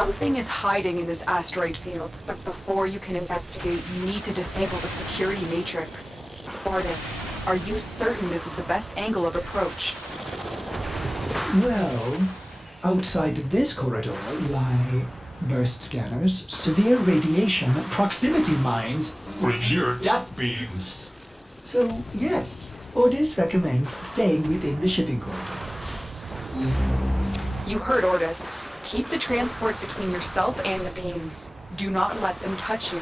Something is hiding in this asteroid field, but before you can investigate, you need to disable the security matrix. Fortis, are you certain this is the best angle of approach? Well, outside this corridor lie burst scanners, severe radiation, proximity mines, For near death beams. so yes, Ordis recommends staying within the shipping corridor. You heard Ordis. Keep the transport between yourself and the beams. Do not let them touch you.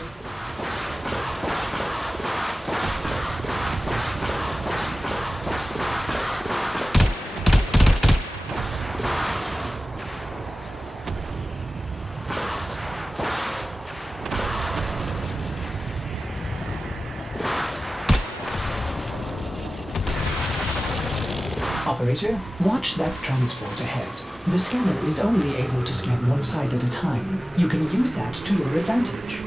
Operator, watch that transport ahead. The scanner is only able to scan one side at a time. You can use that to your advantage.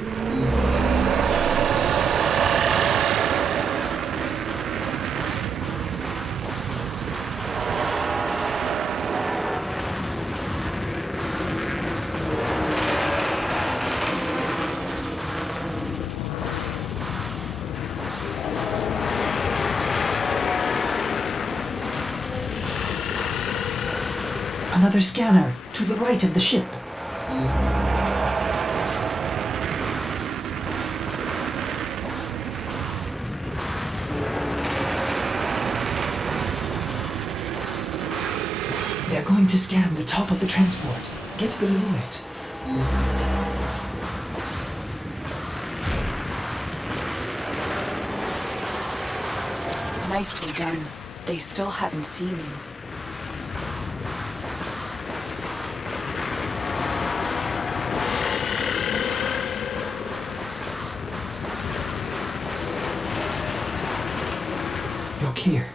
Another scanner, to the right of the ship. They're going to scan the top of the transport. Get below it. Nicely done. They still haven't seen you. You're clear.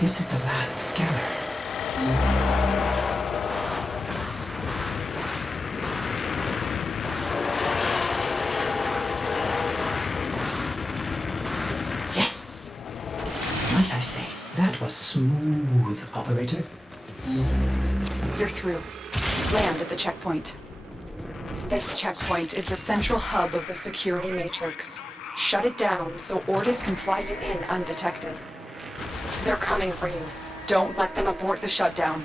This is the last scanner. Yes! Might I say, that was smooth, Operator. You're through. Land at the checkpoint. This checkpoint is the central hub of the security matrix. Shut it down so Ordis can fly you in undetected. They're coming for you. Don't let them abort the shutdown.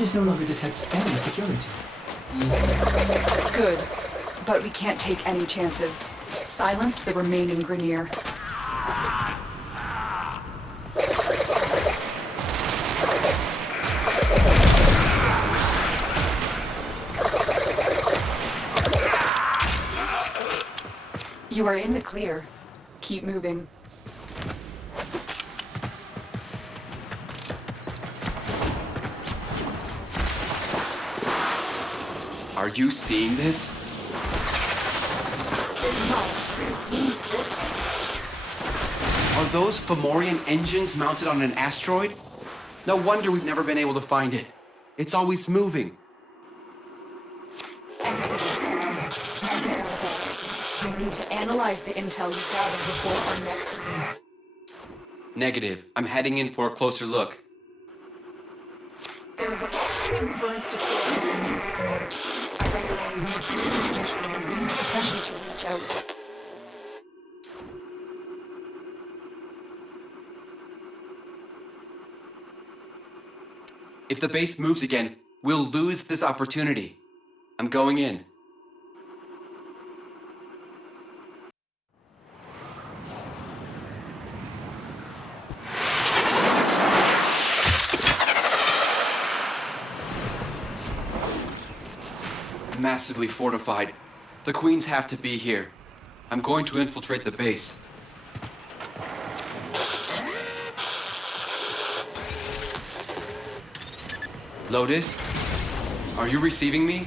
Ordis no longer detects any security. Good. But we can't take any chances. Silence the remaining Grineer. You are in the clear. Keep moving. Are you seeing this? It must be the Queen's fortress. Are those Fomorian engines mounted on an asteroid? No wonder we've never been able to find it. It's always moving. Excellent. We need to analyze the intel you gathered before our next move. Negative. I'm heading in for a closer look. There is a lot of transference to store plans. I recommend you use this mission and use the pressure to reach out. If the base moves again, we'll lose this opportunity. I'm going in. Massively fortified. The Queens have to be here. I'm going to infiltrate the base. Lotus, are you receiving me?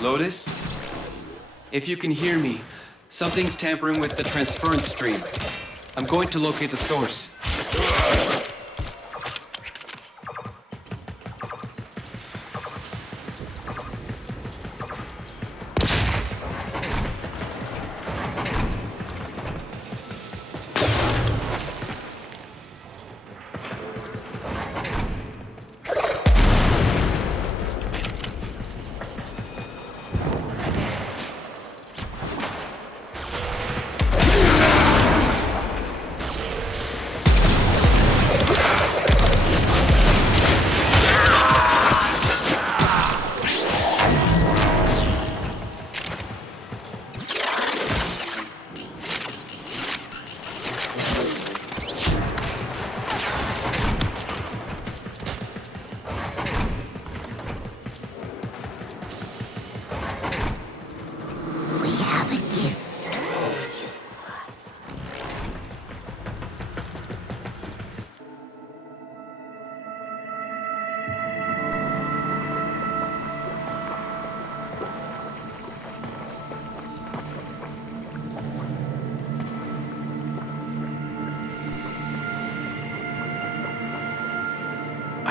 Lotus? If you can hear me, something's tampering with the transference stream. I'm going to locate the source.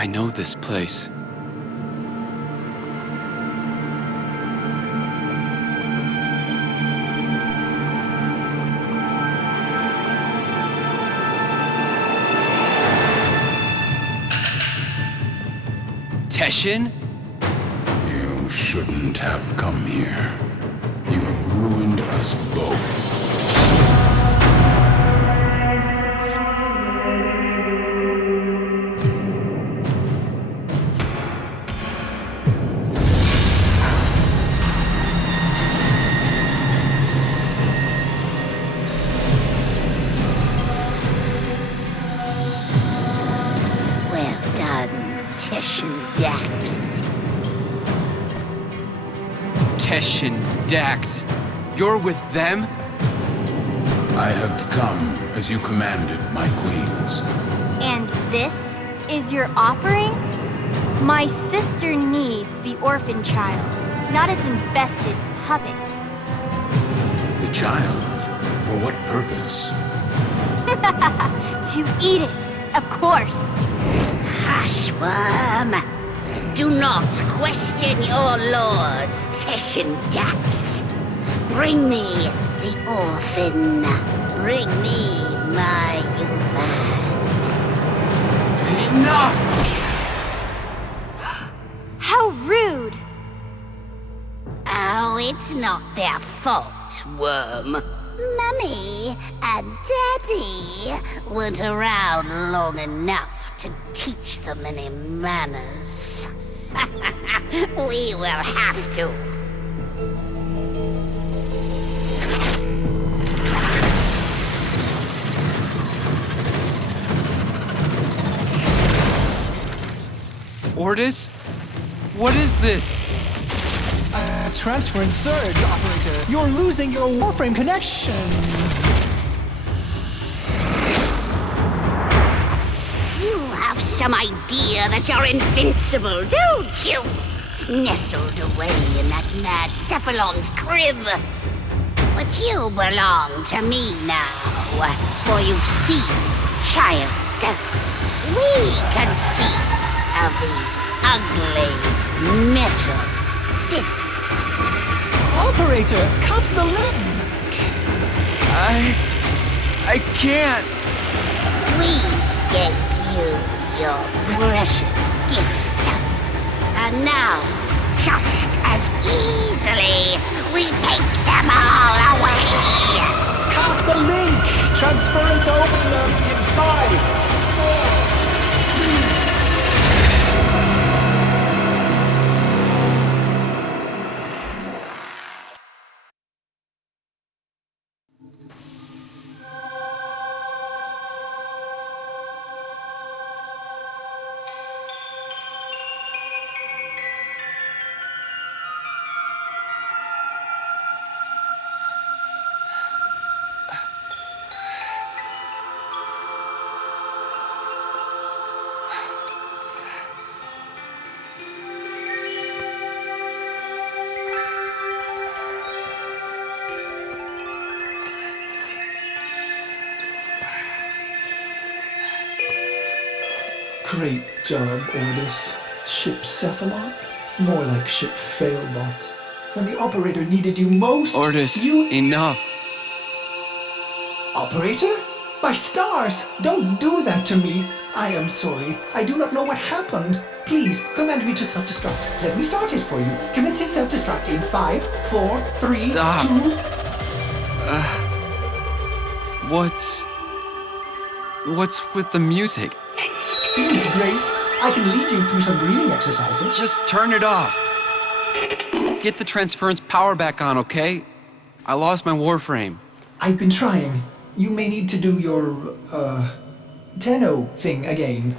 I know this place. Teshin? You shouldn't have come here. You have ruined us both. Well done, Teshin Dax. Teshin Dax. You're with them? I have come as you commanded, my queens. And this is your offering? My sister needs the orphan child, not its infested puppet. The child? For what purpose? To eat it, of course. Hushworm. Do not question your lords, Teshin Dax. Bring me the orphan. Bring me my Yuvan. Enough! How rude! Oh, it's not their fault, Worm. Mummy and Daddy weren't around long enough to teach them any manners. We will have to. Ordis? What is this? Transfer and surge, operator. You're losing your Warframe connection. You have some idea that you're invincible, don't you? Nestled away in that mad Cephalon's crib. But you belong to me now. For you see, child, we conceived of these ugly metal cysts. Operator, cut the link. I can't. We gave you your precious gifts. And now, just as easily, we take them all away. Cut the link. Transfer it over in 5, 4, 3. Great job, Ordis. Ship Cephalon? More like Ship Failbot. When the operator needed you most, Ordis, you... enough. Operator? My stars! Don't do that to me! I am sorry. I do not know what happened. Please, command me to self-destruct. Let me start it for you. Commencing self-destruct in 5, 4, 3, Stop. 2... What's with the music? Isn't it great? I can lead you through some breathing exercises. Just turn it off. Get the transference power back on, okay? I lost my Warframe. I've been trying. You may need to do your, Tenno thing again.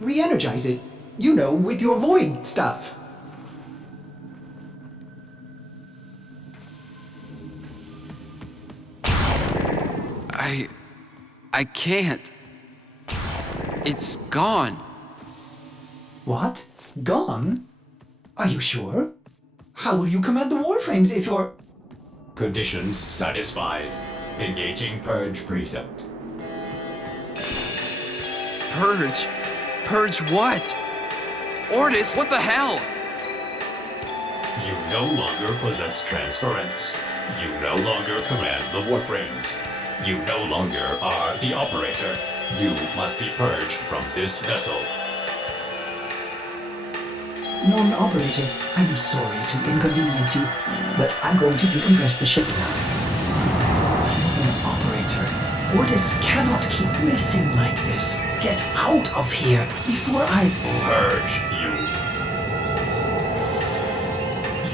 Re-energize it. You know, with your void stuff. I can't. It's gone. What? Gone? Are you sure? How will you command the Warframes if you're... Conditions satisfied. Engaging Purge Precept. Purge? Purge what? Ordis, what the hell? You no longer possess transference. You no longer command the Warframes. You no longer are the operator. You must be purged from this vessel. Non-operator, I'm sorry to inconvenience you, but I'm going to decompress the ship now. Non-operator, Ordis cannot keep missing like this. Get out of here before I... Purge you.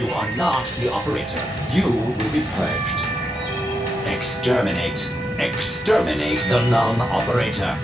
You are not the operator. You will be purged. Exterminate. Exterminate the non-operator.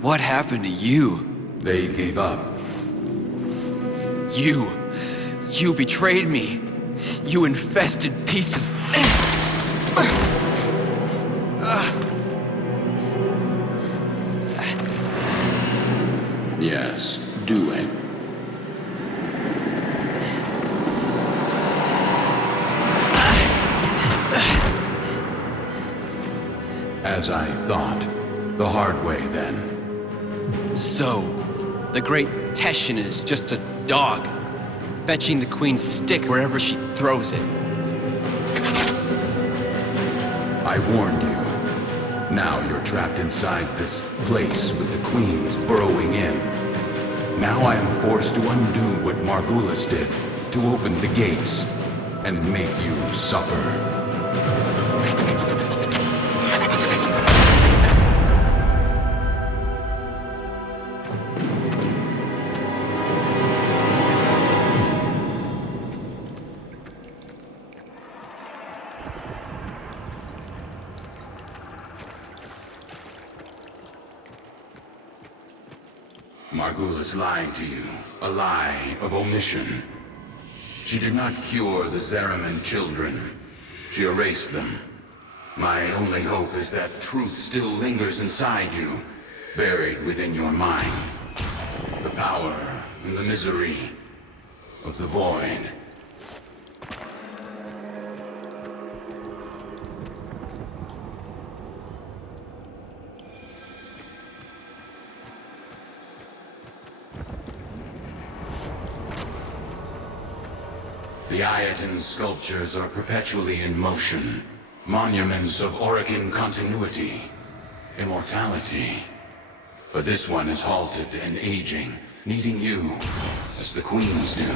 What happened to you? They gave up. You betrayed me. You infested piece of... Yes, do it. As I thought. The hard way, then. So, the great Teshin is just a dog, fetching the Queen's stick wherever she throws it. I warned you. Now you're trapped inside this place with the Queens burrowing in. Now I am forced to undo what Margulis did, to open the gates, and make you suffer. Margulis lied to you, a lie of omission. She did not cure the Zeraman children. She erased them. My only hope is that truth still lingers inside you, buried within your mind. The power and the misery of the void. The Ayaton sculptures are perpetually in motion. Monuments of Orican continuity, immortality. But this one is halted and aging, needing you, as the queens do.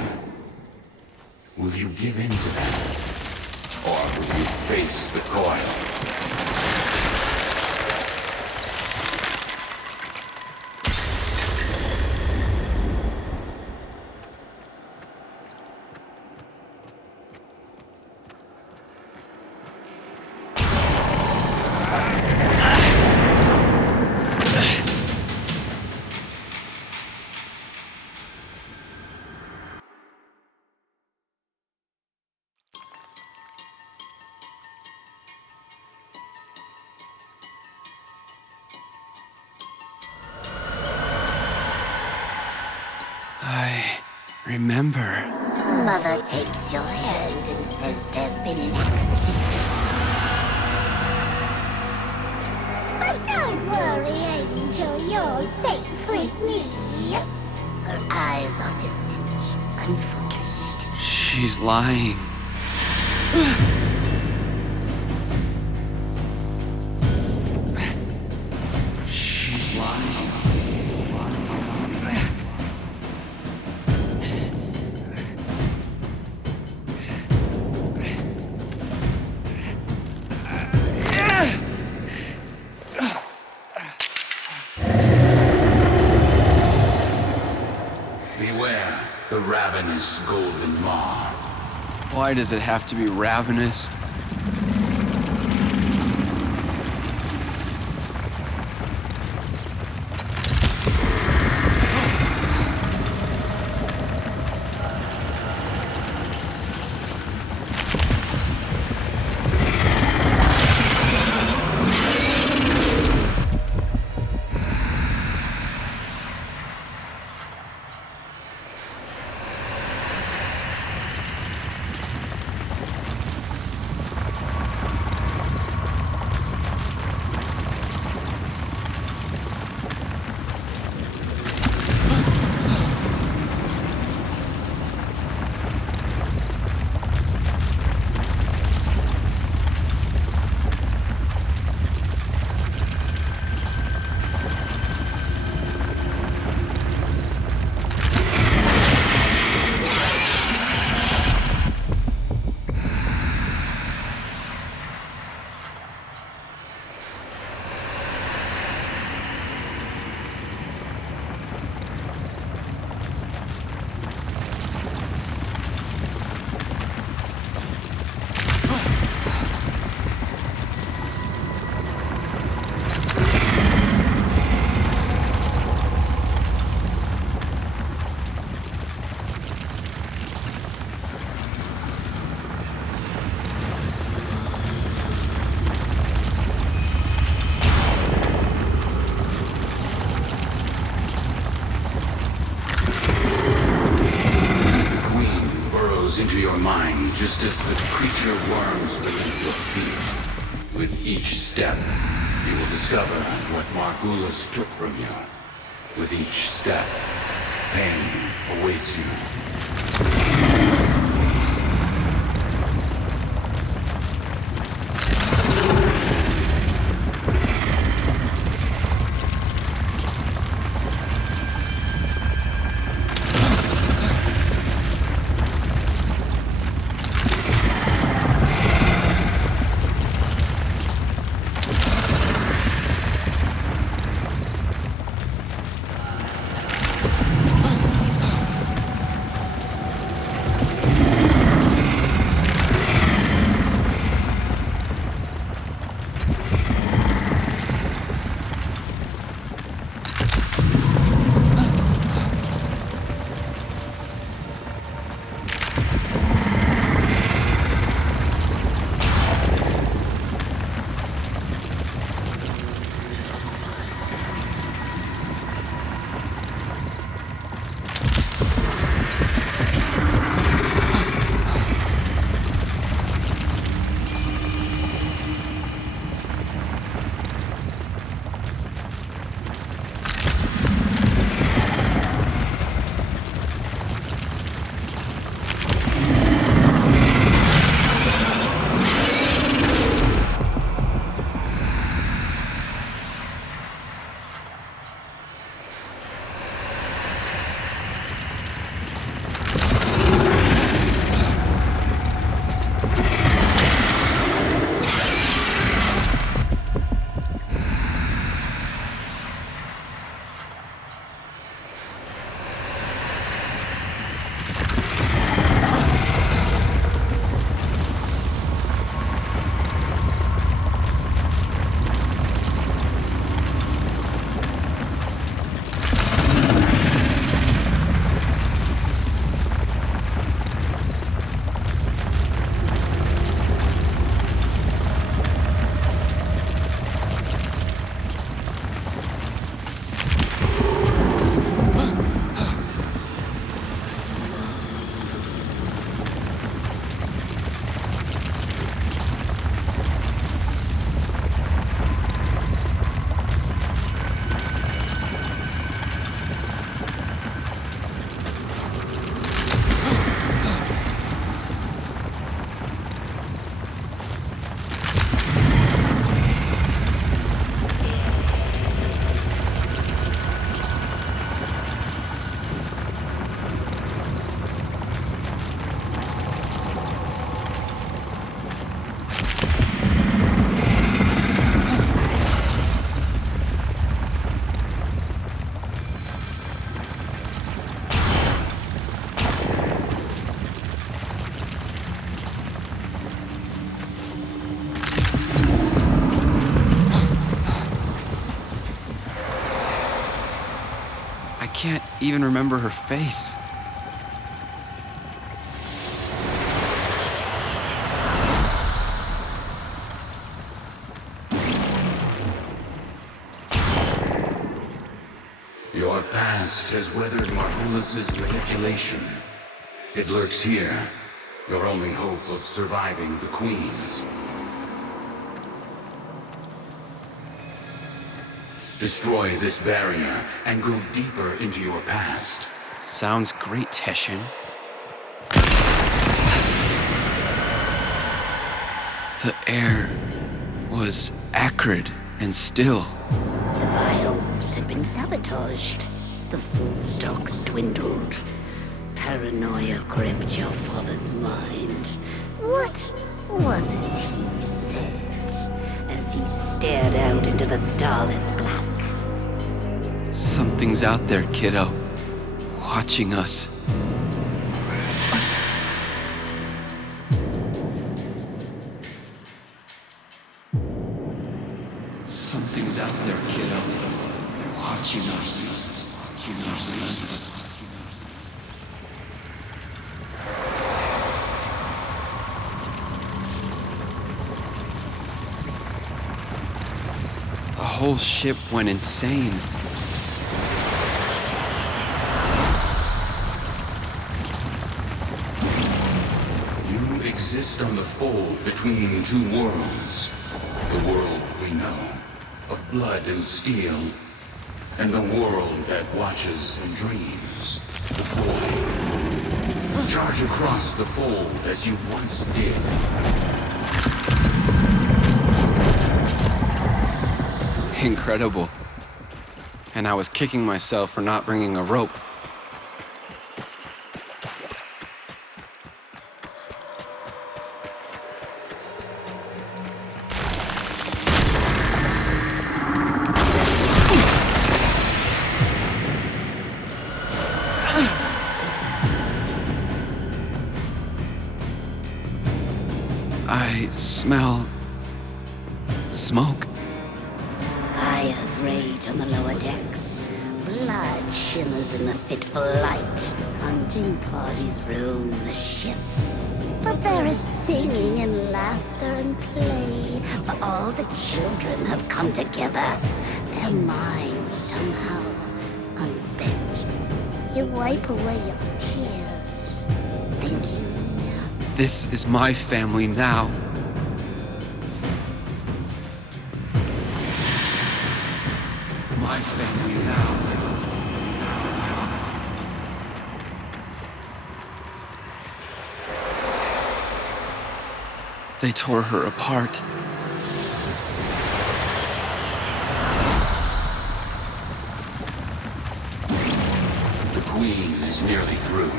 Will you give in to that? Or will you face the coil? I remember. Mother takes your hand and says there's been an accident. But don't worry, Angel, you're safe with me. Her eyes are distant, unfocused. She's lying. She's lying. Beware the ravenous golden maw. Why does it have to be ravenous? Into your mind, just as the creature worms beneath your feet. With each step, you will discover what Margulis took from you. With each step, pain awaits you. can't even remember her face. Your past has weathered Margulis's manipulation. It lurks here, your only hope of surviving the Queens. Destroy this barrier and go deeper into your past. Sounds great, Teshin. The air was acrid and still. The biomes had been sabotaged. The food stocks dwindled. Paranoia gripped your father's mind. What was it he said as he stared out into the starless black? Something's out there, kiddo. Watching us. Something's out there, kiddo. Watching us. The whole ship went insane. You exist on the fold between two worlds. The world we know, of blood and steel, and the world that watches and dreams, the void. Charge across the fold as you once did. Incredible. And I was kicking myself for not bringing a rope. I smell smoke. Fires rage on the lower decks. Blood shimmers in the fitful light. Hunting parties roam the ship. But there is singing and laughter and play. For all the children have come together. Their minds somehow unbent. You wipe away your tears, thinking, This is my family now. My family now. They tore her apart. The Queen is nearly through.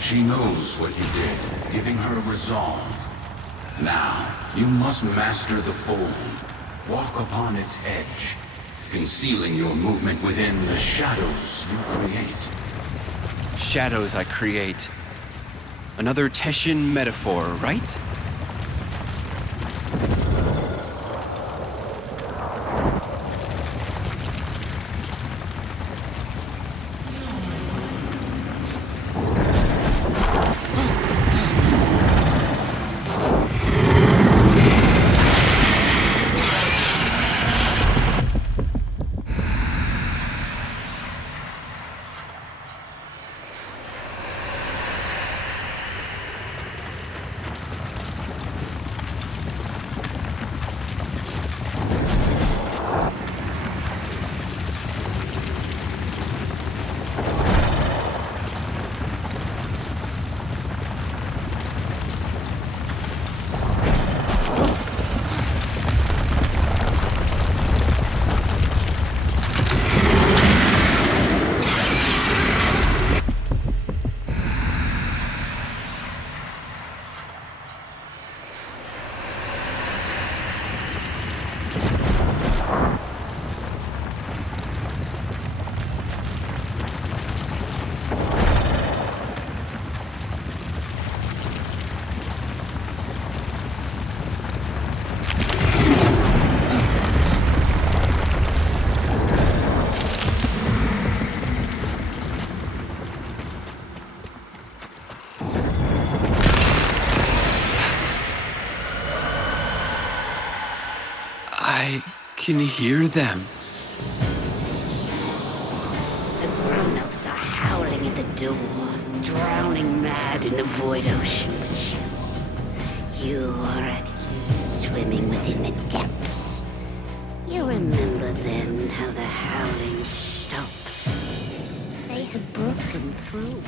She knows what you did, giving her resolve. Now, you must master the fold. Walk upon its edge, concealing your movement within the shadows you create. Shadows I create. Another Teshin metaphor, right? I can hear them. The grown-ups are howling at the door, drowning mad in the void ocean, but you are at ease swimming within the depths. You remember then how the howling stopped. They had broken through.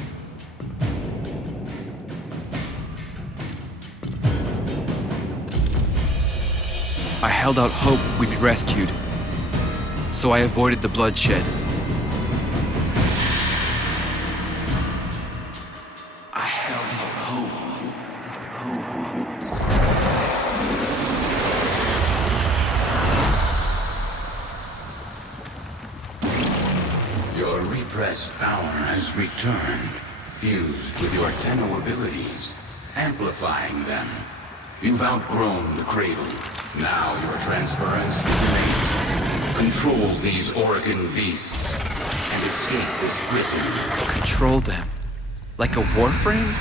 I held out hope we'd be rescued, so I avoided the bloodshed. I held out hope. Your repressed power has returned, fused with your Tenno abilities, amplifying them. You've outgrown the cradle. Now your transference is innate. Control these Orokin beasts and escape this prison. Control them? Like a Warframe?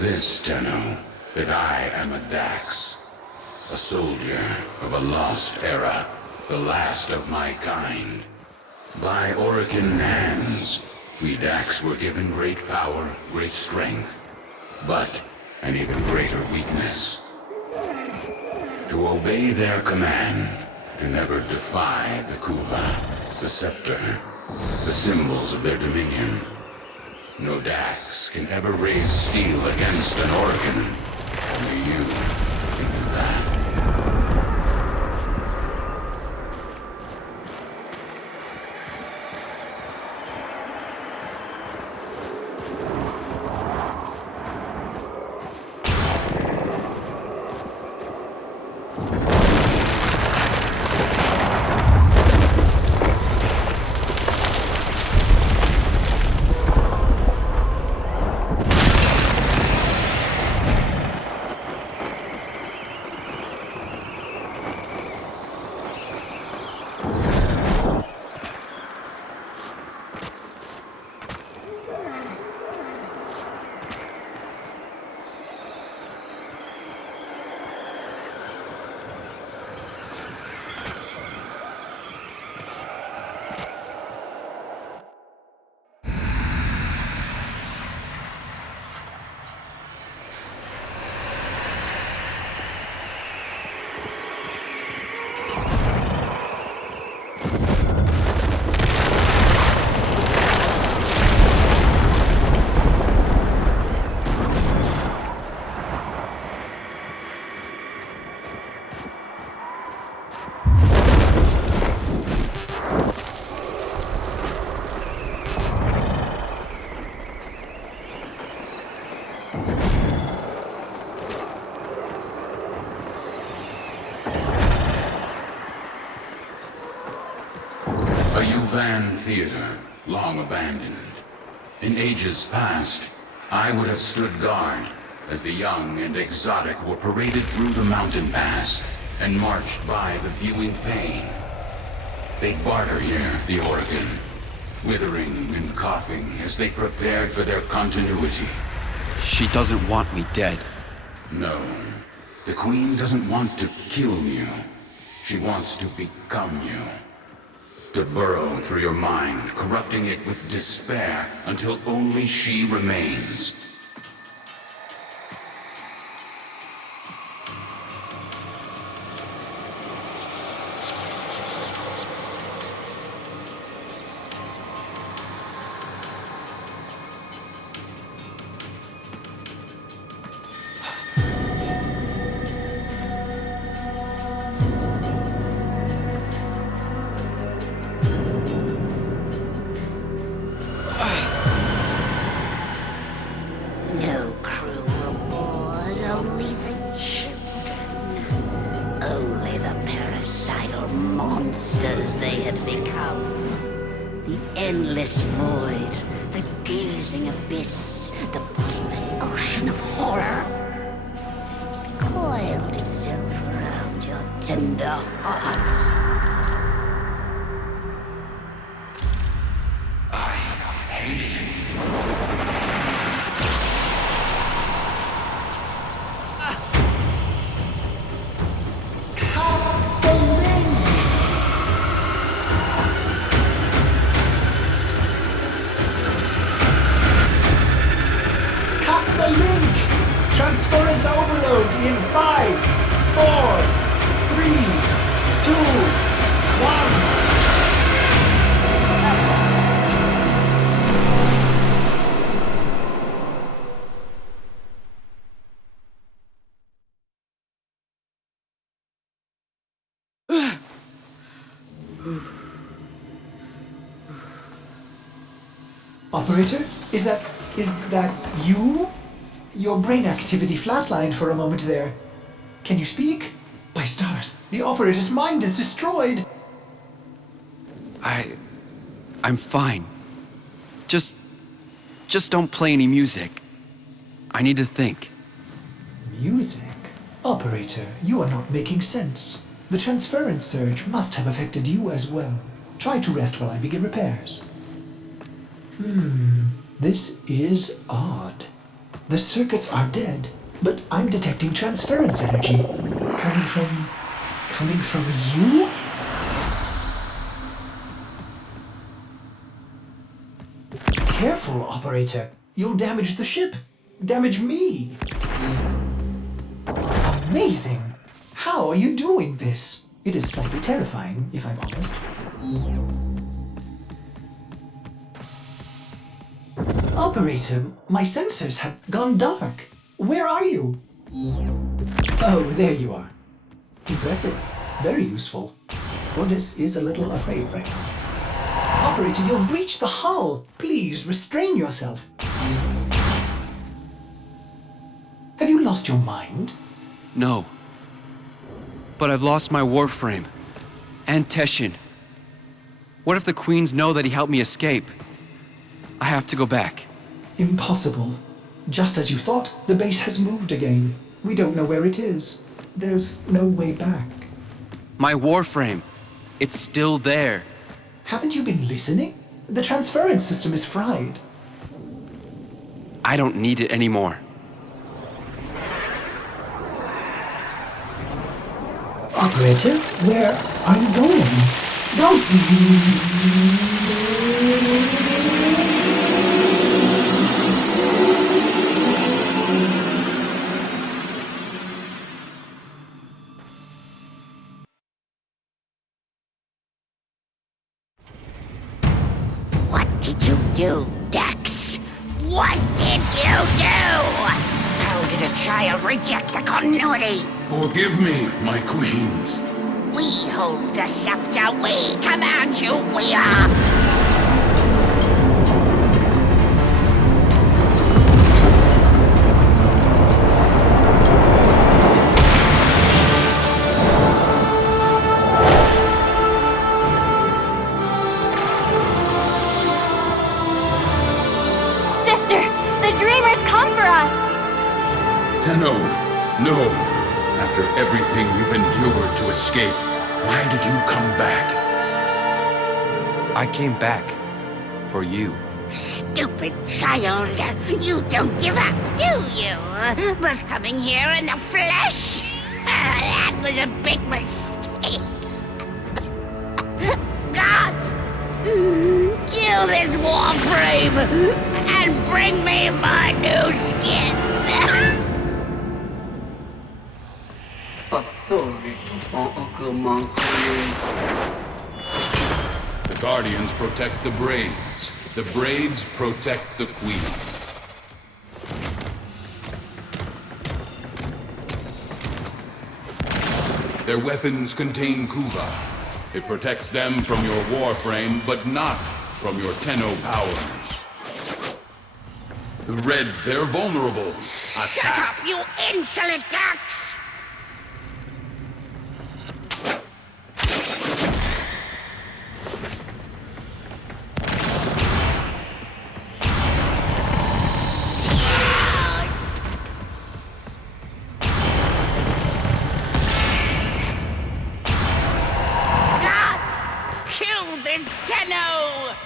This, Tenno, that I am a Dax, a soldier of a lost era, the last of my kind. By Orokin hands, we Dax were given great power, great strength, but an even greater weakness. To obey their command, to never defy the Kuva, the scepter, the symbols of their dominion. No Dax can ever raise steel against an Orokin. Only you can do that. A Yuvan theater, long abandoned. In ages past, I would have stood guard as the young and exotic were paraded through the mountain pass and marched by the viewing pane. They'd barter here, the Oregon, withering and coughing as they prepared for their continuity. She doesn't want me dead. No, the Queen doesn't want to kill you. She wants to become you. To burrow through your mind, corrupting it with despair until only she remains. No crew aboard, only the children. Only the parasital monsters they had become. The endless void, the gazing abyss, the bottomless ocean of horror. It coiled itself around your tender heart. I hated it. Cut the link! Transference overload in 5, 4, 3, 2, 1. Operator, is that you? Your brain activity flatlined for a moment there. Can you speak? By stars, the operator's mind is destroyed. I'm fine. Just don't play any music. I need to think. Music? Operator, you are not making sense. The transference surge must have affected you as well. Try to rest while I begin repairs. This is odd. The circuits are dead, but I'm detecting transference energy. Coming from you? Careful, operator. You'll damage the ship. Damage me. Amazing. How are you doing this? It is slightly terrifying, if I'm honest. Operator, my sensors have gone dark. Where are you? Oh, there you are. Impressive. Very useful. Ordis is a little afraid right now. Operator, you'll breach the hull. Please, restrain yourself. Have you lost your mind? No. But I've lost my Warframe. And Teshin. What if the Queens know that he helped me escape? I have to go back. Impossible. Just as you thought, the base has moved again. We don't know where it is. There's no way back. My Warframe. It's still there. Haven't you been listening? The transference system is fried. I don't need it anymore. Operator, where are you going? Don't What did you do, Dax? What did you do? How did a child reject the continuity? Forgive me, my queens. We hold the scepter. We command you. We are... Warframers come for us! Tenno, no. After everything you've endured to escape, why did you come back? I came back for you. Stupid child. You don't give up, do you? But coming here in the flesh? That was a big mistake. Gods! Kill this Warframe and bring me my new skin! The Guardians protect the Braids. The Braids protect the Queen. Their weapons contain Kuva. It protects them from your Warframe, but not from your Tenno powers. The Red, they're vulnerable. Shut Attack! up, you insolent ducks! Gods! Kill this Tenno!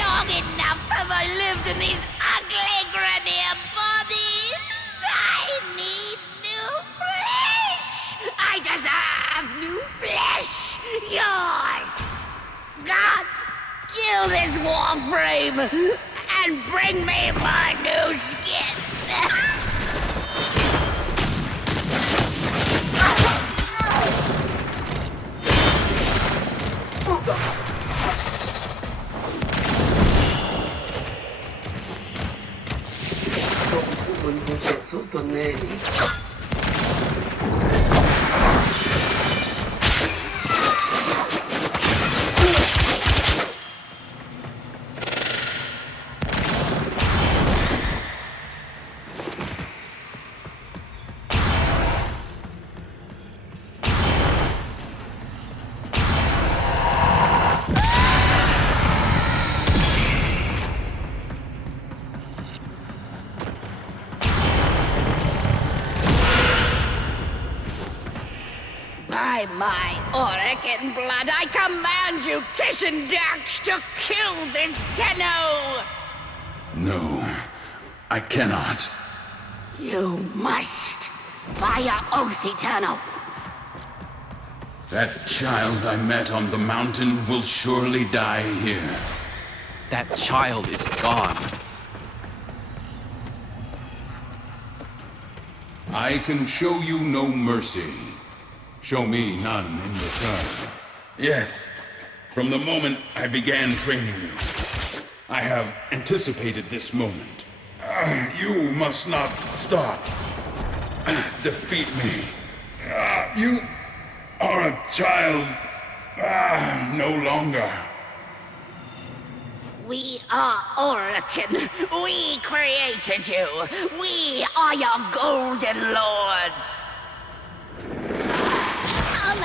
Long enough have I lived in these ugly Grenier bodies. I need new flesh. I deserve new flesh. Yours. Gods, kill this Warframe and bring me my new skin. By my Orokin blood, I command you, Titian Dax, to kill this Tenno! No, I cannot. You must, by your oath eternal. That child I met on the mountain will surely die here. That child is gone. I can show you no mercy. Show me none in return. Yes, from the moment I began training you, I have anticipated this moment. You must not stop. Defeat me. You are a child. No longer. We are Orokin. We created you. We are your golden lords. Come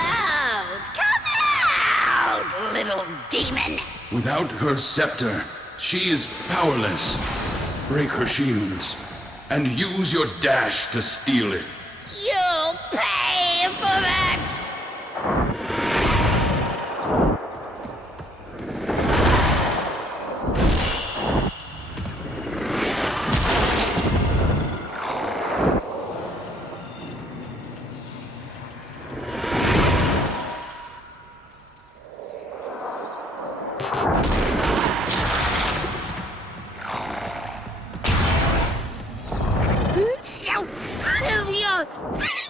out, little demon. Without her scepter, she is powerless. Break her shields, and use your dash to steal it. You'll pay for that.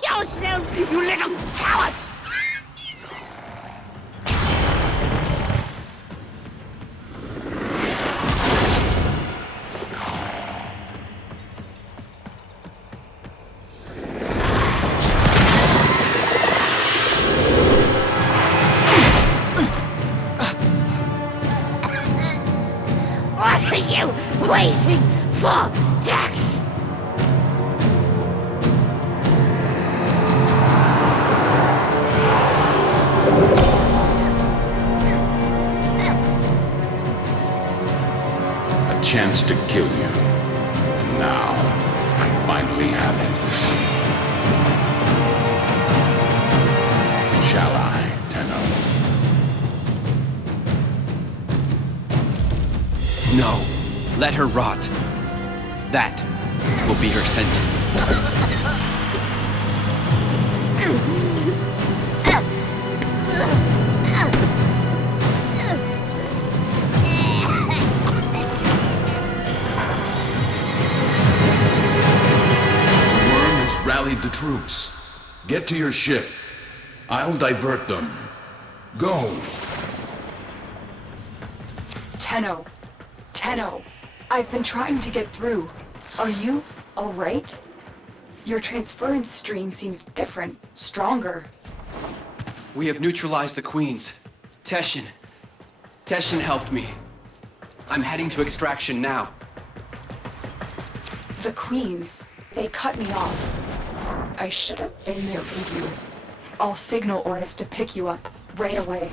Yourself, you little coward! Bracing for tax! A chance to kill you. And now, I finally have it. Shall I, Tenno? No, let her rot. That will be her sentence. Rallied the troops. Get to your ship. I'll divert them. Go. Tenno. Tenno. I've been trying to get through. Are you all right? Your transference stream seems different, stronger. We have neutralized the Queens. Teshin helped me. I'm heading to extraction now. The Queens, they cut me off. I should have been there for you. I'll signal Ordis to pick you up right away.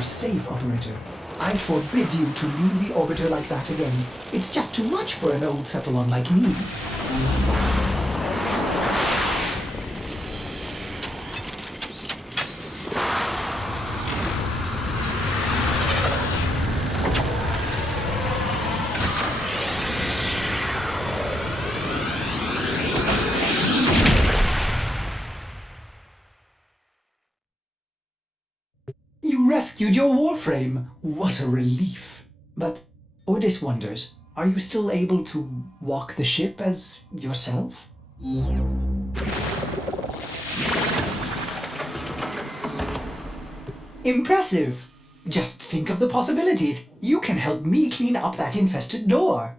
Safe, operator. I forbid you to leave the orbiter like that again. It's just too much for an old cephalon like me. Rescued your Warframe! What a relief. But Ordis wonders, are you still able to walk the ship as yourself? Impressive! Just think of the possibilities. You can help me clean up that infested door.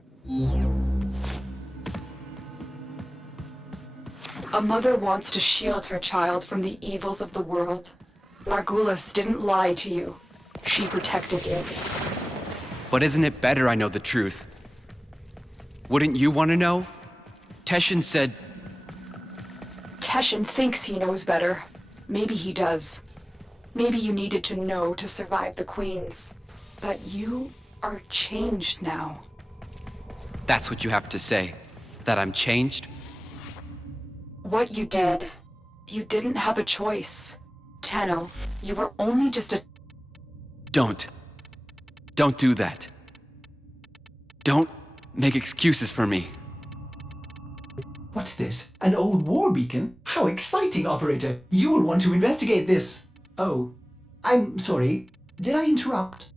A mother wants to shield her child from the evils of the world. Margulis didn't lie to you. She protected you. But isn't it better I know the truth? Wouldn't you want to know? Teshin said... Teshin thinks he knows better. Maybe he does. Maybe you needed to know to survive the Queens. But you are changed now. That's what you have to say? That I'm changed? What you did, you didn't have a choice. Tenno, you were only just a... Don't do that. Don't make excuses for me. What's this? An old war beacon? How exciting, operator! You'll want to investigate this. Oh, I'm sorry. Did I interrupt?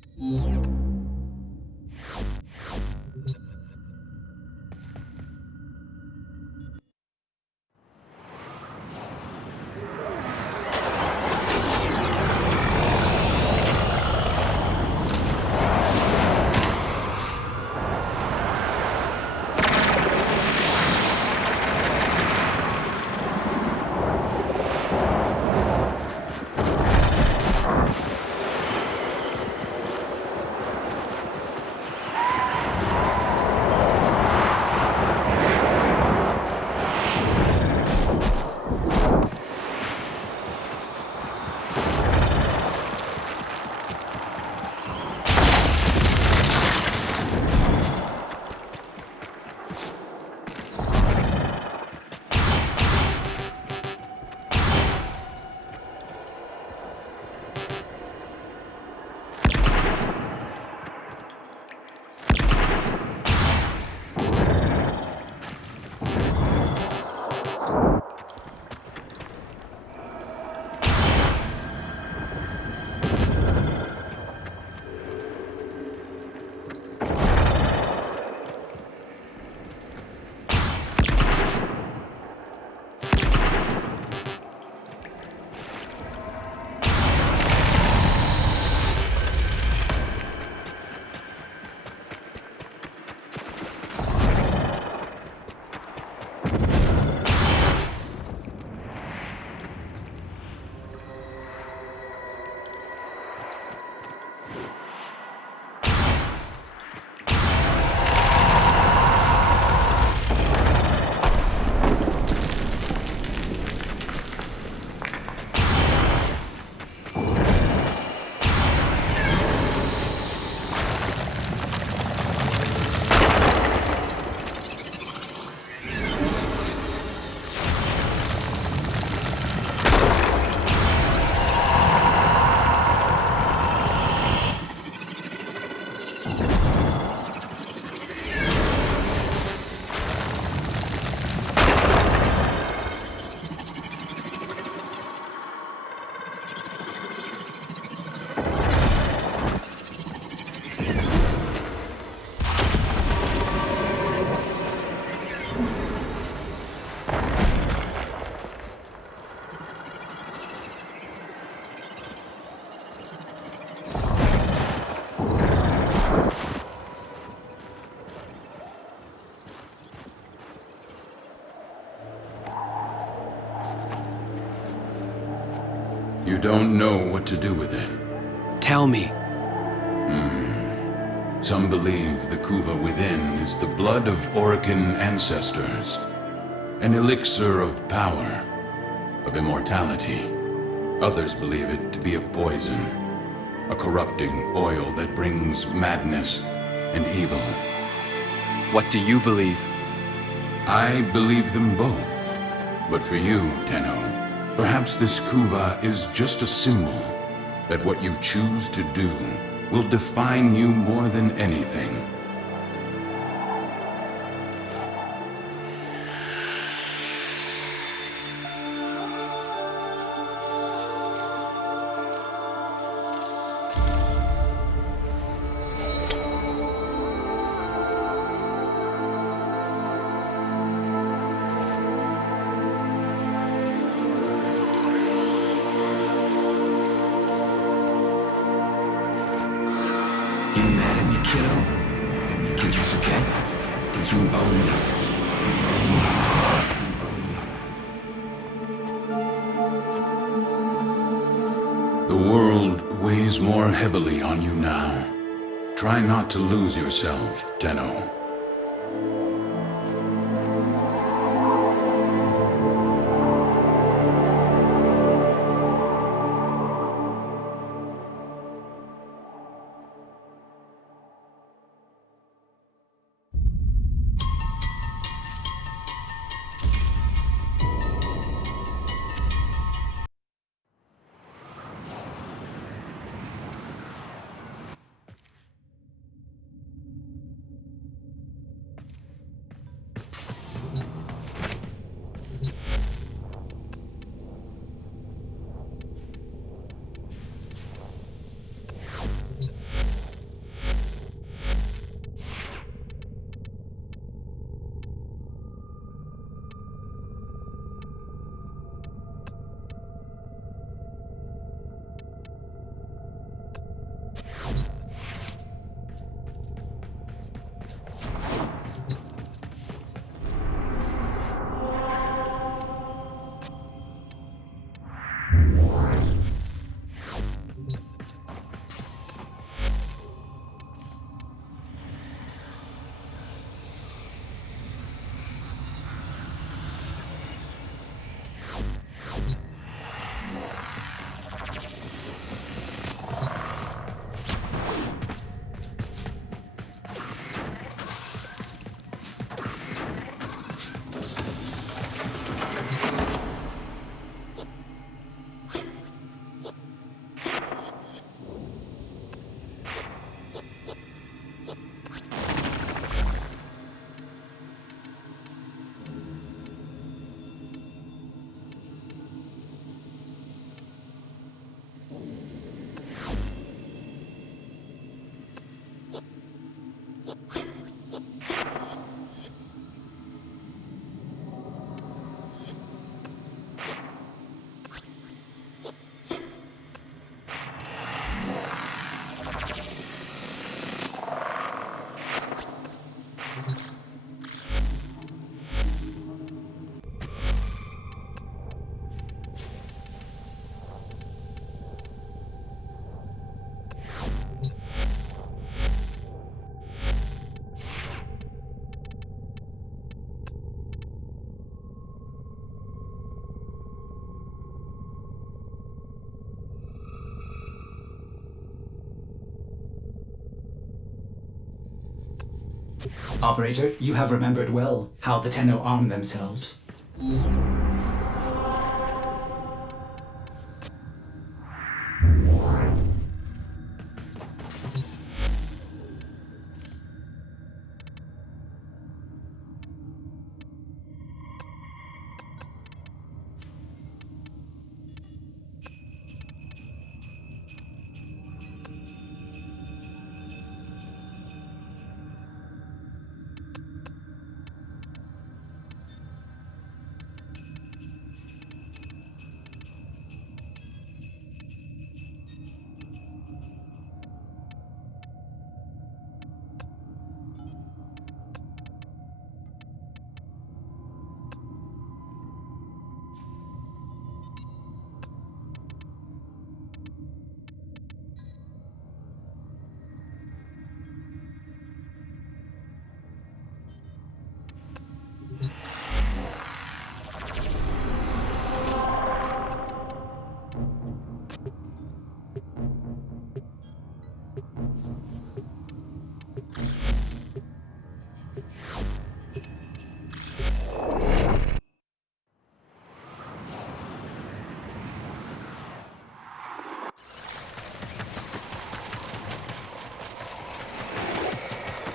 You don't know what to do with it. Tell me. Some believe the Kuva within is the blood of Orokin ancestors, an elixir of power, of immortality. Others believe it to be a poison, a corrupting oil that brings madness and evil. What do you believe? I believe them both. But for you, Tenno, perhaps this Kuva is just a symbol that what you choose to do will define you more than anything. You mad at me, kiddo? Did you forget? You owe me. The world weighs more heavily on you now. Try not to lose yourself, Tenno. Operator, you have remembered well how the Tenno arm themselves.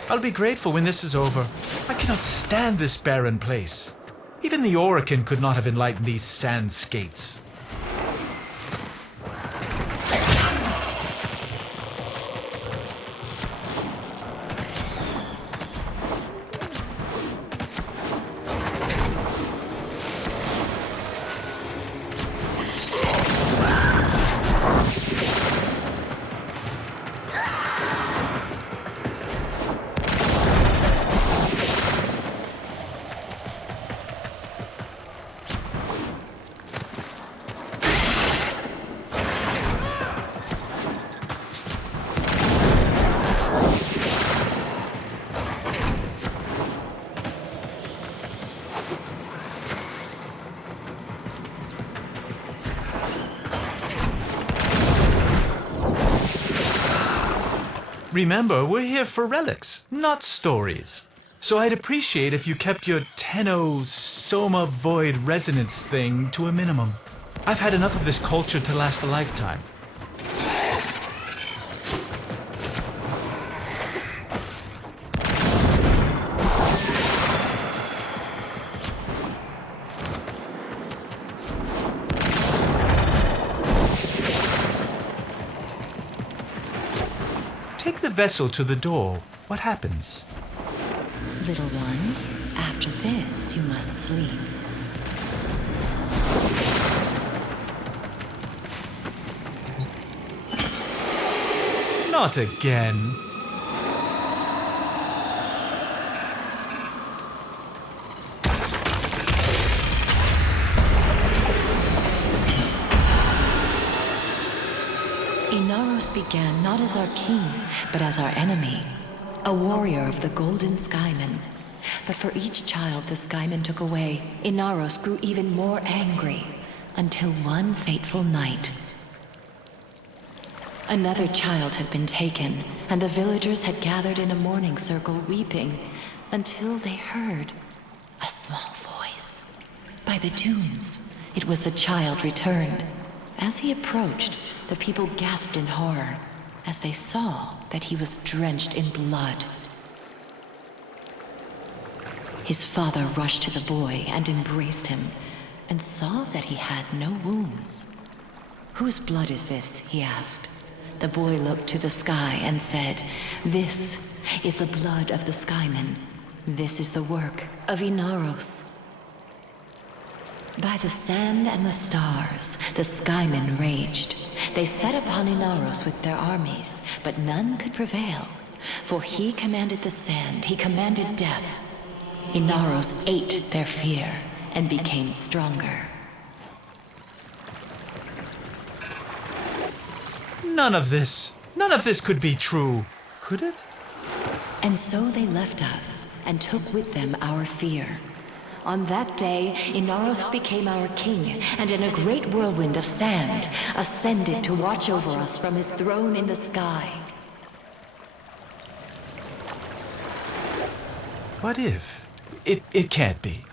I'll be grateful when this is over. I cannot stand this barren place. Even the Orokin could not have enlightened these sand skates. Remember, we're here for relics, not stories. So I'd appreciate if you kept your Tenno Soma Void Resonance thing to a minimum. I've had enough of this culture to last a lifetime. Take the vessel to the door. What happens? Little one, after this you must sleep. Not again. Inaros began not as our king, but as our enemy. A warrior of the Golden Skymen. But for each child the Skymen took away, Inaros grew even more angry, until one fateful night. Another child had been taken, and the villagers had gathered in a mourning circle weeping, until they heard a small voice. By the dunes, it was the child returned. As he approached, the people gasped in horror, as they saw that he was drenched in blood. His father rushed to the boy and embraced him, and saw that he had no wounds. "Whose blood is this?" he asked. The boy looked to the sky and said, "This is the blood of the Skymen. This is the work of Inaros." By the sand and the stars, the Skymen raged. They set upon Inaros with their armies, but none could prevail. For he commanded the sand, he commanded death. Inaros ate their fear and became stronger. None of this could be true, could it? And so they left us and took with them our fear. On that day, Inaros became our king, and in a great whirlwind of sand, ascended to watch over us from his throne in the sky. What if? It can't be.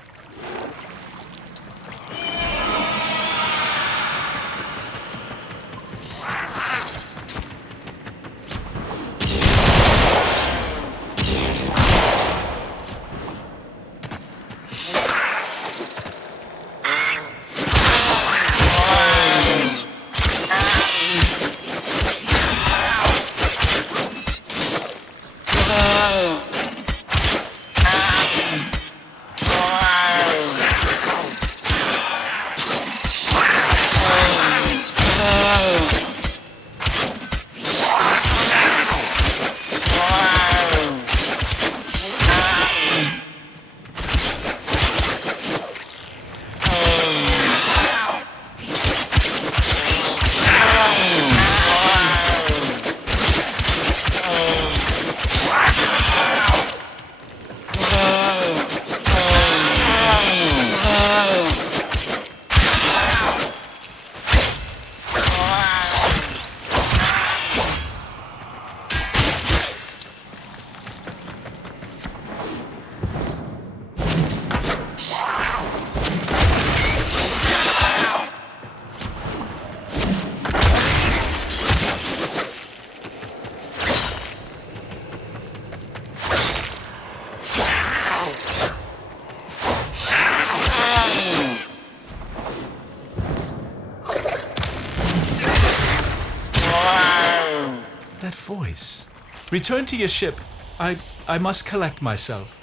voice. Return to your ship. I must collect myself.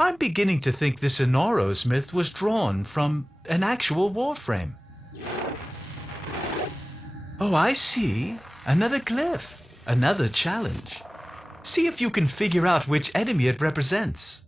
I'm beginning to think this Inoros myth was drawn from an actual Warframe. Oh, I see. Another glyph. Another challenge. See if you can figure out which enemy it represents.